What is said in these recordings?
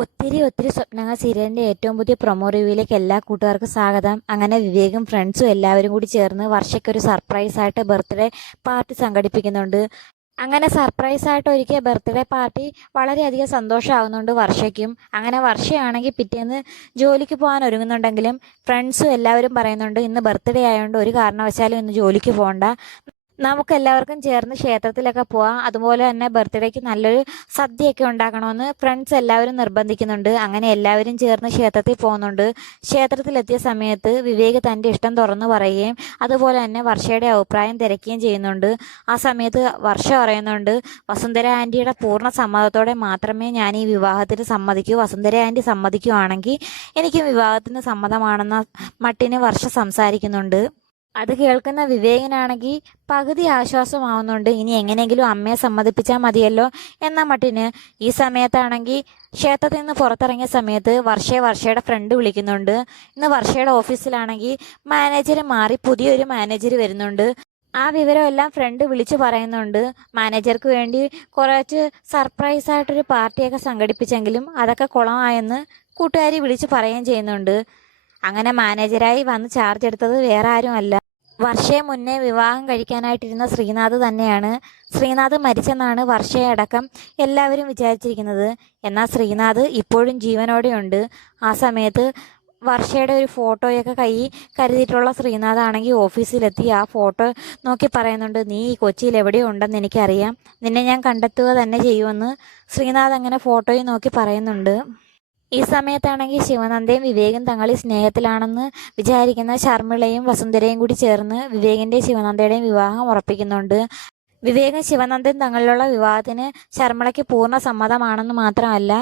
ഒത്തിരി ഒത്തിരി സ്വപ്നങ്ങൾ സീരിയലിന്റെ ഏറ്റവും പുതിയ പ്രൊമോ റിവ്യൂയിലേക്ക് എല്ലാ കൂട്ടുകാർക്കും സ്വാഗതം. അങ്ങനെ വിവേകും ഫ്രണ്ട്സും എല്ലാവരും കൂടി ചേർന്ന് വർഷയ്ക്കൊരു സർപ്രൈസ് ആയിട്ട് ബർത്ത്ഡേ പാർട്ടി സംഘടിപ്പിക്കുന്നുണ്ട്. അങ്ങനെ സർപ്രൈസ് ആയിട്ട് ഒരുക്കിയ ബർത്ത്ഡേ പാർട്ടി വളരെയധികം സന്തോഷമാകുന്നുണ്ട് വർഷയ്ക്കും. അങ്ങനെ വർഷയാണെങ്കിൽ പിറ്റേന്ന് ജോലിക്ക് പോകാൻ ഒരുങ്ങുന്നുണ്ടെങ്കിലും ഫ്രണ്ട്സും എല്ലാവരും പറയുന്നുണ്ട് ഇന്ന് ബർത്ത്ഡേ ആയതുകൊണ്ട് ഒരു കാരണവശാലും ഇന്ന് ജോലിക്ക് പോകണ്ട, നമുക്കെല്ലാവർക്കും ചേർന്ന് ക്ഷേത്രത്തിലൊക്കെ പോവാം, അതുപോലെ തന്നെ ബർത്ത്ഡേക്ക് നല്ലൊരു സദ്യയൊക്കെ ഉണ്ടാക്കണമെന്ന് ഫ്രണ്ട്സ് എല്ലാവരും നിർബന്ധിക്കുന്നുണ്ട്. അങ്ങനെ എല്ലാവരും ചേർന്ന് ക്ഷേത്രത്തിൽ പോകുന്നുണ്ട്. ക്ഷേത്രത്തിലെത്തിയ സമയത്ത് വിവേക് തൻ്റെ ഇഷ്ടം തുറന്നു പറയുകയും അതുപോലെ തന്നെ വർഷയുടെ അഭിപ്രായം തിരക്കുകയും ചെയ്യുന്നുണ്ട്. ആ സമയത്ത് വർഷ പറയുന്നുണ്ട്, വസുന്ധര ആൻറ്റിയുടെ പൂർണ്ണ സമ്മതത്തോടെ മാത്രമേ ഞാൻ ഈ വിവാഹത്തിന് സമ്മതിക്കൂ, വസുന്ധര ആൻറ്റി സമ്മതിക്കുവാണെങ്കിൽ എനിക്ക് വിവാഹത്തിന് സമ്മതമാണെന്ന മട്ടിന് വർഷ സംസാരിക്കുന്നുണ്ട്. അത് കേൾക്കുന്ന വിവേകിനാണെങ്കിൽ പകുതി ആശ്വാസമാവുന്നുണ്ട്. ഇനി എങ്ങനെയെങ്കിലും അമ്മയെ സമ്മതിപ്പിച്ചാൽ മതിയല്ലോ എന്ന മട്ടിന്. ഈ സമയത്താണെങ്കിൽ ക്ഷേത്രത്തിൽ നിന്ന് പുറത്തിറങ്ങിയ സമയത്ത് വർഷയുടെ ഫ്രണ്ട് വിളിക്കുന്നുണ്ട്. ഇന്ന് വർഷയുടെ ഓഫീസിലാണെങ്കിൽ മാനേജർ മാറി പുതിയൊരു മാനേജർ വരുന്നുണ്ട്. ആ വിവരമെല്ലാം ഫ്രണ്ട് വിളിച്ചു പറയുന്നുണ്ട്. മാനേജർക്ക് വേണ്ടി കുറച്ച് സർപ്രൈസ് ആയിട്ടൊരു പാർട്ടിയൊക്കെ സംഘടിപ്പിച്ചെങ്കിലും അതൊക്കെ കുളമായെന്ന് കൂട്ടുകാരി വിളിച്ച് പറയുകയും ചെയ്യുന്നുണ്ട്. അങ്ങനെ മാനേജരായി വന്ന് ചാർജ് എടുത്തത് വേറെ ആരുമല്ല, വർഷയെ മുന്നേ വിവാഹം കഴിക്കാനായിട്ടിരുന്ന ശ്രീനാഥ് തന്നെയാണ്. ശ്രീനാഥ് മരിച്ചെന്നാണ് വർഷയെ അടക്കം എല്ലാവരും വിചാരിച്ചിരിക്കുന്നത്. എന്നാൽ ശ്രീനാഥ് ഇപ്പോഴും ജീവനോടെയുണ്ട്. ആ സമയത്ത് വർഷയുടെ ഒരു ഫോട്ടോയൊക്കെ കരുതിയിട്ടുള്ള ശ്രീനാഥ് ആണെങ്കിൽ ഓഫീസിലെത്തി ആ ഫോട്ടോ നോക്കി പറയുന്നുണ്ട്, നീ ഈ കൊച്ചിയിൽ എവിടെയോ ഉണ്ടെന്ന് എനിക്കറിയാം, നിന്നെ ഞാൻ കണ്ടെത്തുക തന്നെ ചെയ്യുമെന്ന് ശ്രീനാഥ് അങ്ങനെ ഫോട്ടോയും നോക്കി പറയുന്നുണ്ട്. ഈ സമയത്താണെങ്കിൽ ശിവനന്ദയും വിവേകും തങ്ങളിൽ സ്നേഹത്തിലാണെന്ന് വിചാരിക്കുന്ന ശർമ്മിളയും വസുന്ധരയും കൂടി ചേർന്ന് വിവേകിൻ്റെയും ശിവനന്ദയുടെയും വിവാഹം ഉറപ്പിക്കുന്നുണ്ട്. വിവേകും ശിവനന്ദയും തങ്ങളിലുള്ള വിവാഹത്തിന് ശർമ്മിളയ്ക്ക് പൂർണ്ണ സമ്മതമാണെന്ന് മാത്രമല്ല,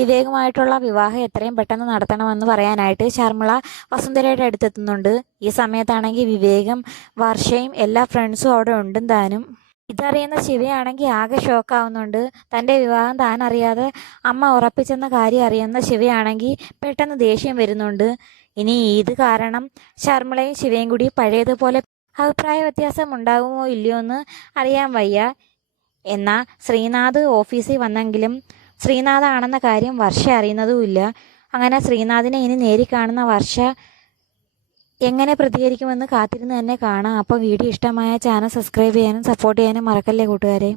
വിവേകുമായിട്ടുള്ള വിവാഹം എത്രയും പെട്ടെന്ന് നടത്തണമെന്ന് പറയാനായിട്ട് ശർമ്മിള വസുന്ധരയുടെ അടുത്തെത്തുന്നുണ്ട്. ഈ സമയത്താണെങ്കിൽ വിവേകും വർഷയും എല്ലാ ഫ്രണ്ട്സും അവിടെ ഉണ്ടും താനും. ഇതറിയുന്ന ശിവയാണെങ്കിൽ ആകെ ഷോക്കാവുന്നുണ്ട്. തൻ്റെ വിവാഹം താൻ അറിയാതെ അമ്മ ഉറപ്പിച്ചെന്ന കാര്യം അറിയുന്ന ശിവയാണെങ്കിൽ പെട്ടെന്ന് ദേഷ്യം വരുന്നുണ്ട്. ഇനി ഇത് കാരണം ശർമ്മിളയും ശിവയും കൂടി പഴയതുപോലെ അഭിപ്രായ വ്യത്യാസം ഉണ്ടാകുമോ ഇല്ലയോ എന്ന് അറിയാൻ വയ്യ. എന്നാൽ ശ്രീനാഥ് ഓഫീസിൽ വന്നെങ്കിലും ശ്രീനാഥാണെന്ന കാര്യം വർഷ അറിയുന്നതുമില്ല. അങ്ങനെ ശ്രീനാഥിനെ ഇനി നേരി കാണുന്ന വർഷ എങ്ങനെ പ്രതികരിക്കുമെന്ന് കാത്തിരുന്ന് തന്നെ കാണാം. അപ്പോൾ വീഡിയോ ഇഷ്ടമായ ചാനൽ സബ്സ്ക്രൈബ് ചെയ്യാനും സപ്പോർട്ട് ചെയ്യാനും മറക്കല്ലേ കൂട്ടുകാരെ.